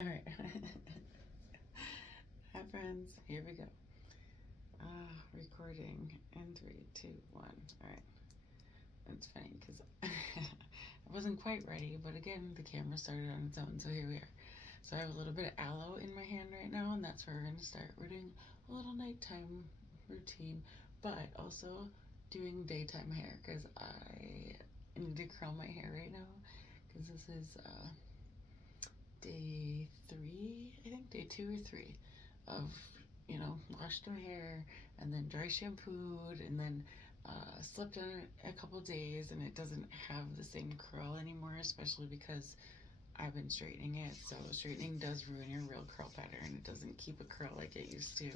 All right. Hi, friends. Here we go. Recording in 3, 2, 1. All right. It's funny because I wasn't quite ready, but again, the camera started on its own, so here we are. So I have a little bit of aloe in my hand right now, and that's where we're going to start. We're doing a little nighttime routine, but also doing daytime hair because I need to curl my hair right now because this is day 3, I think day 2 or 3 of, washed my hair and then dry shampooed and then slept on it a couple days, and it doesn't have the same curl anymore, especially because I've been straightening it. So straightening does ruin your real curl pattern. It doesn't keep a curl like it used to.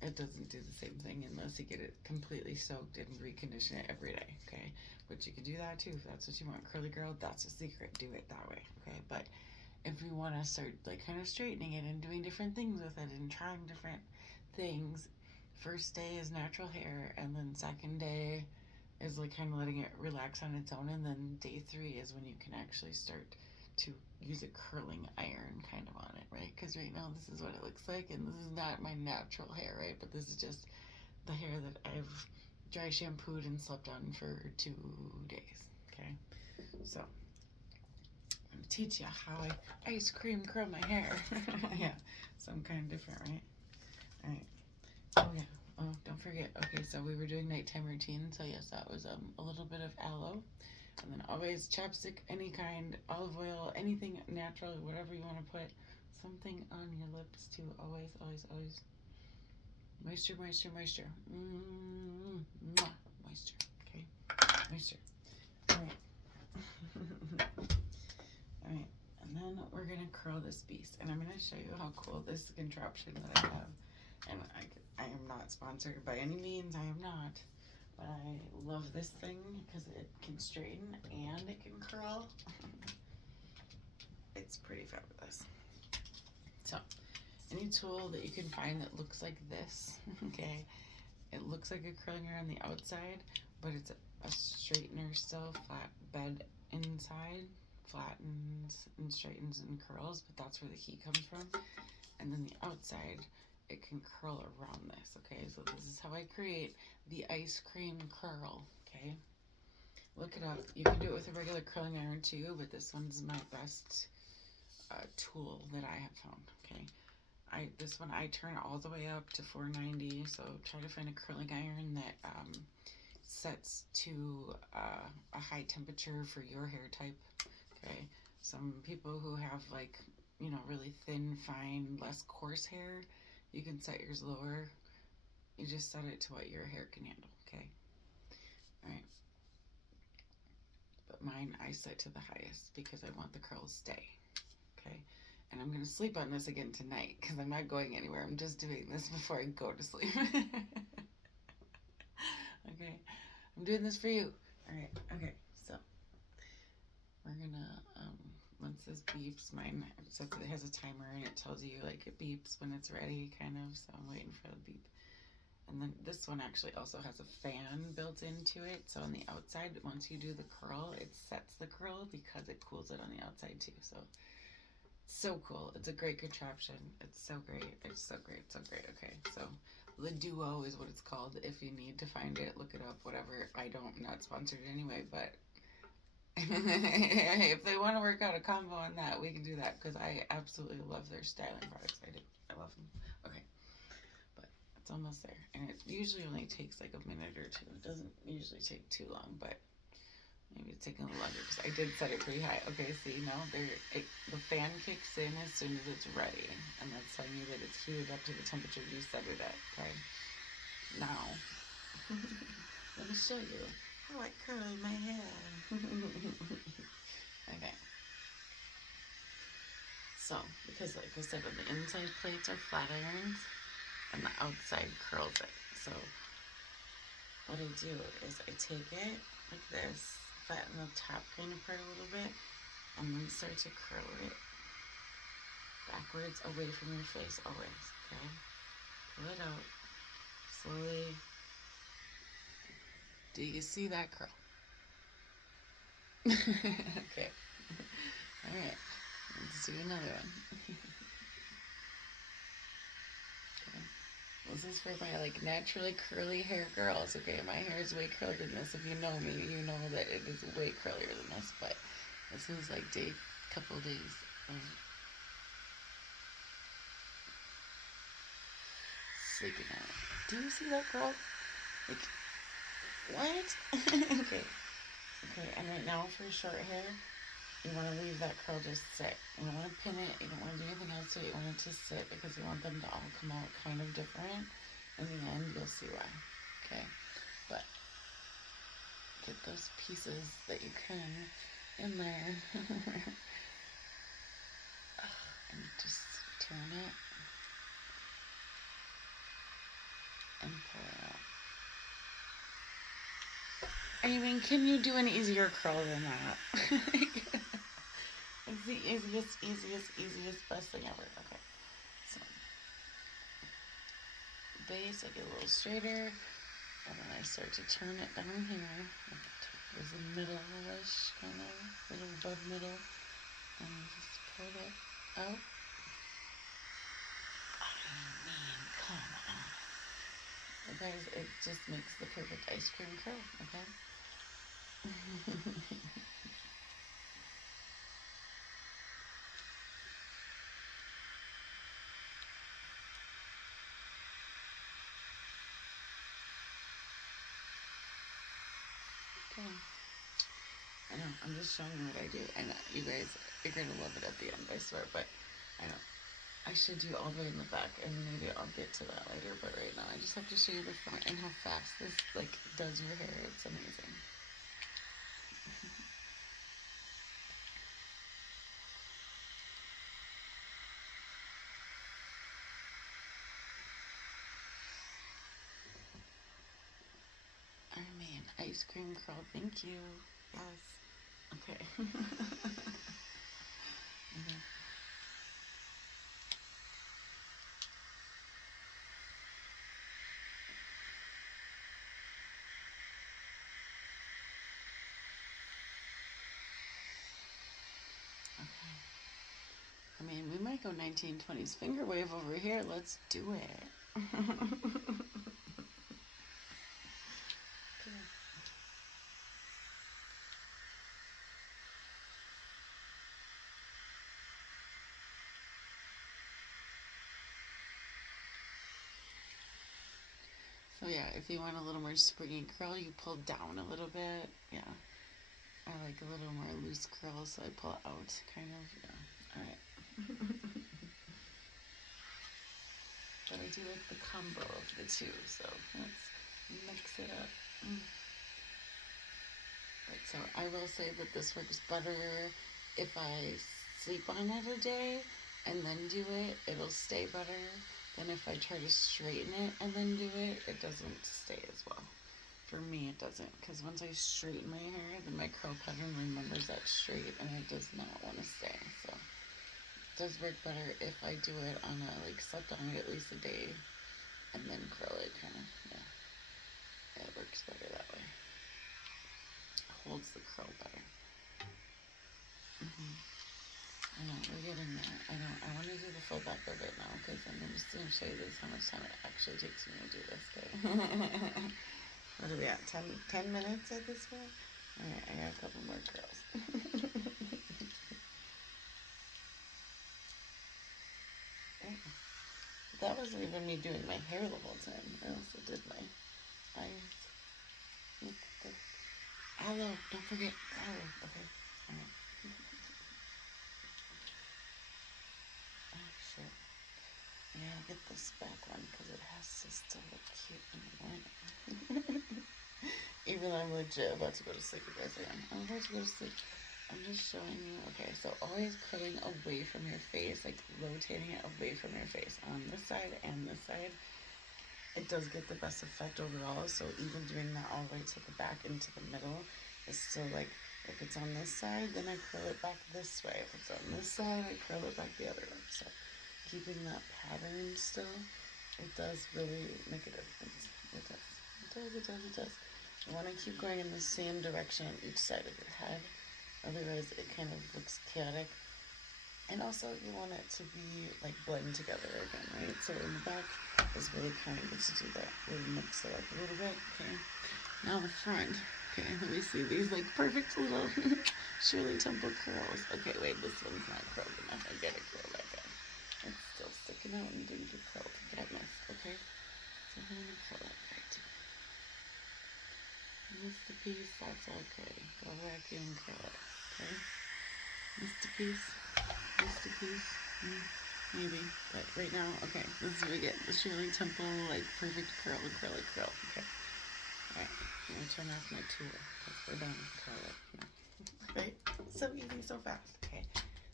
It doesn't do the same thing unless you get it completely soaked and recondition it every day, okay? But you can do that too if that's what you want. Curly girl, that's a secret. Do it that way, okay? But if we want to start like kind of straightening it and doing different things with it and trying different things, first day is natural hair, and then second day is like kind of letting it relax on its own, and then day 3 is when you can actually start to use a curling iron kind of on it, right? Because right now this is what it looks like, and this is not my natural hair, right? But this is just the hair that I've dry shampooed and slept on for 2 days, okay? So I'm gonna teach you how I ice cream curl my hair. Yeah, some kind of different, right? All right. Oh yeah. Oh, don't forget. Okay, so we were doing nighttime routine. So yes, that was a little bit of aloe, and then always chapstick, any kind, olive oil, anything natural, whatever you want to put. Something on your lips too. Always, always, always. Moisture, moisture, moisture. Moisture. Okay. Moisture. All right. All right. And then we're gonna curl this beast, and I'm gonna show you how cool this contraption that I have. And I am not sponsored by any means. I am not. But I love this thing because it can straighten and it can curl. It's pretty fabulous. So, any tool that you can find that looks like this, okay? It looks like a curling iron on the outside, but it's a straightener still, flat bed inside, flattens and straightens and curls, but that's where the heat comes from. And then the outside, it can curl around this, okay? So this is how I create the ice cream curl, okay? Look it up. You can do it with a regular curling iron too, but this one's my best tool that I have found, okay? This one I turn all the way up to 490, so try to find a curling iron that sets to a high temperature for your hair type, okay? Some people who have like, really thin, fine, less coarse hair, you can set yours lower. You just set it to what your hair can handle, okay? All right. But mine I set to the highest because I want the curls to stay, okay? And I'm going to sleep on this again tonight because I'm not going anywhere. I'm just doing this before I go to sleep. Okay? I'm doing this for you. All right. Okay. So we're going to, once this beeps, mine says it has a timer and it tells you like it beeps when it's ready, kind of. So I'm waiting for the beep. And then this one actually also has a fan built into it. So on the outside, once you do the curl, it sets the curl because it cools it on the outside too. So cool. It's a great contraption. It's so great. It's so great. So great. Okay. So the Duo is what it's called. If you need to find it, look it up, whatever. I'm not sponsored anyway, but if they want to work out a combo on that, we can do that because I absolutely love their styling products. I do. I love them. Okay. But it's almost there. And it usually only takes like a minute or 2. It doesn't usually take too long, but maybe it's taking a little longer because I did set it pretty high. Okay, see, now the fan kicks in as soon as it's ready. And that's telling you that it's heated up to the temperature you set it at, okay? Now, let me show you how I curl my hair. Okay. So, because like I said, the inside plates are flat irons and the outside curls it. So, what I do is I take it like this, flatten the top kind of part a little bit, and then start to curl it backwards away from your face always, okay? Pull it out slowly. Do you see that curl? Okay. All right. Let's do another one. Okay. This is for my like naturally curly hair girls. Okay, my hair is way curlier than this. If you know me, you know that it is way curlier than this. But this was like couple days of sleeping out. Do you see that girl? Like, what? Okay. Okay, and right now for short hair, you want to leave that curl just sit. You don't want to pin it. You don't want to do anything else to it. You want it to sit because you want them to all come out kind of different. In the end, you'll see why. Okay? But get those pieces that you can in there. And just turn it and pull it out. I mean, can you do an easier curl than that? It's the easiest, best thing ever. Okay. So, base, I get a little straighter, and then I start to turn it down here. There's a middle-ish, kind of, little above middle, and just pull it out. I mean, come on. Guys, it just makes the perfect ice cream curl, okay? Okay. I know, I'm just showing you what I do. I know, you guys, you're going to love it at the end, I swear, but I know. I should do all the way in the back, and maybe I'll get to that later, but right now I just have to show you the front and how fast this, like, does your hair. It's amazing. I mean, ice cream curl, thank you. Yes. Okay. Mm-hmm. Okay. I mean, we might go 1920s finger wave over here. Let's do it. So yeah, if you want a little more springy curl, you pull down a little bit. Yeah. I like a little more loose curl, so I pull out, kind of. Yeah. Alright. But I do like the combo of the two, so let's mix it up. Right, so I will say that this works better if I sleep on it a day and then do it. It'll stay better than if I try to straighten it and then do it. It doesn't stay as well. For me, it doesn't, because once I straighten my hair, then my curl pattern remembers that straight, and it does not want to stay. So it does work better if I do it on a, like, slept on it at least a day and then curl it, kind of. Yeah, it works better that way. Holds the curl better. I know, we're getting there. I want to do the full back of it now, because I'm just going to show you this, how much time it actually takes me to do this, okay? What are we at? 10 minutes at this point? Alright, I got a couple more curls. That wasn't even me doing my hair the whole time. I also did my eyes. Aloe, don't forget. Aloe, okay. Alright. Oh, shit. Yeah, I'll get this back one, because it has to still look cute in the morning. Even though I'm legit about to go to sleep, you guys. I'm about to go to sleep. I'm just showing you. Okay, so always curling away from your face, like rotating it away from your face on this side and this side. It does get the best effect overall, so even doing that all the way to the back into the middle is still like, if it's on this side, then I curl it back this way. If it's on this side, I curl it back the other way. So keeping that pattern still, it does really make a difference. It does. You want to keep going in the same direction each side of your head. Otherwise, it kind of looks chaotic. And also you want it to be like blend together again, right? So in the back is really kind of to do that. We'll mix it up a little bit, okay? Now the front, okay, let me see these like perfect little Shirley Temple curls. Okay, wait, this one's not curled enough. I gotta curl that guy. It's still sticking out and didn't get curled. Goodness, okay? So I'm gonna curl that guy too. Missed a piece, that's okay. Go back in and curl it, okay? Missed a piece. Maybe, but right now, okay, this is what we get. The Shirley Temple, like, perfect curl. Okay. Alright, I'm gonna turn off my tool, because we're done. Curl it. No. Right? So easy, so fast. Okay,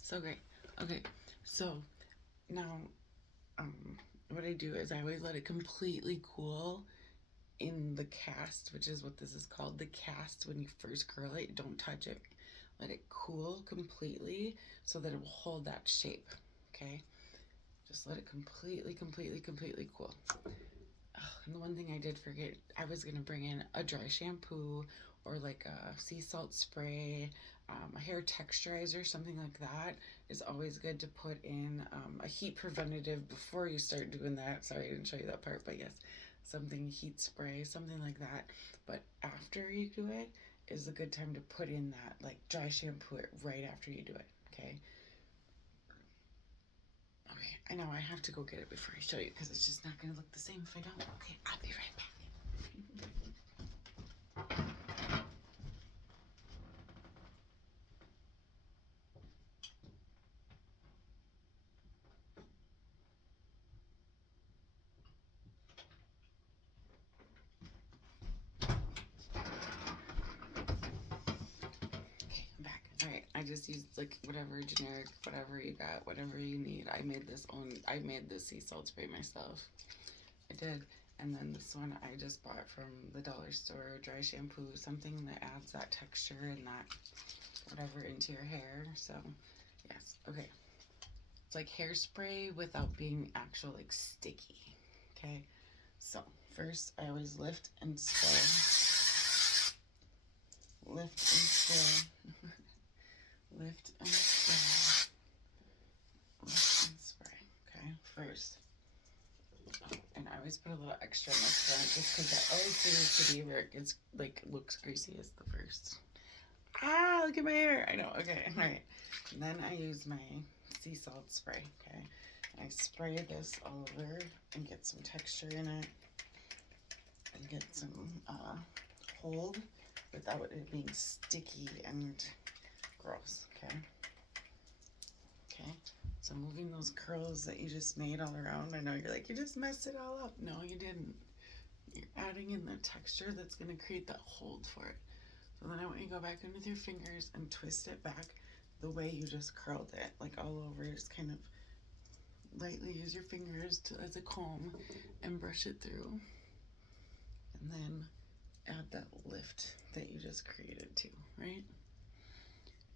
so great. Okay, so now, what I do is I always let it completely cool in the cast, which is what this is called, the cast. When you first curl it, don't touch it. Let it cool completely so that it will hold that shape, okay? Just let it completely cool. Oh, and the one thing I did forget, I was gonna bring in a dry shampoo or like a sea salt spray, a hair texturizer, something like that is always good to put in. A heat preventative before you start doing that. Sorry, I didn't show you that part, but yes, something heat spray, something like that. But after you do it is a good time to put in that, like dry shampoo it right after you do it, okay? Okay, I know I have to go get it before I show you because it's just not gonna look the same if I don't. Okay, I'll be right back. Okay, I'm back. All right, I just used like whatever generic, whatever you got, whatever you need. I made this sea salt spray myself. I did. And then this one I just bought from the dollar store, dry shampoo, something that adds that texture and that whatever into your hair. So, yes, okay. It's like hairspray without being actual like sticky, okay? So, first I always lift and spray. Lift and spray. Lift and spray. Lift and spray, okay? First. And I always put a little extra on the front just because I always do it to be where it gets, like, looks greasy as the first. Ah, look at my hair. I know, okay, all right. And then I use my sea salt spray, okay? And I spray this all over and get some texture in it and get some hold without it being sticky and gross, okay? Okay, so moving those curls that you just made all around. I know you're like, you just messed it all up. No, you didn't. You're adding in the texture that's going to create that hold for it. So then I want you to go back in with your fingers and twist it back the way you just curled it, like all over. Just kind of lightly use your fingers as a comb and brush it through. And then add that lift that you just created too, right?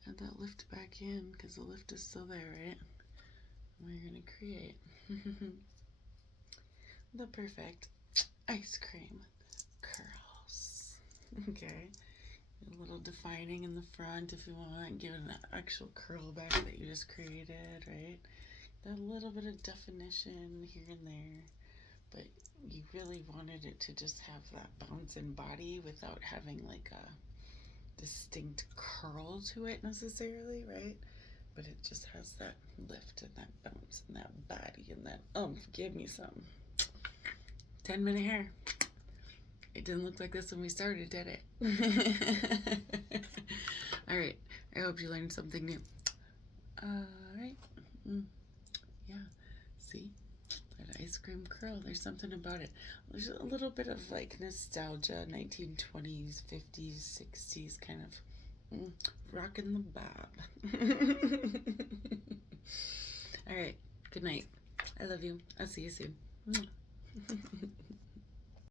Add that lift back in because the lift is still there, right? And we're going to create the perfect ice cream curls. Okay, a little defining in the front if you want, give it an actual curl back that you just created, right? That little bit of definition here and there, but you really wanted it to just have that bounce in body without having like a distinct curl to it necessarily, right? But it just has that lift and that bounce and that body and that give me some. 10-minute hair. It didn't look like this when we started, did it? All right, I hope you learned something new. All right, yeah, see, that ice cream curl, there's something about it. There's a little bit of like nostalgia, 1920s, 50s, 60s, kind of rocking the bob. All right, good night. I love you. I'll see you soon.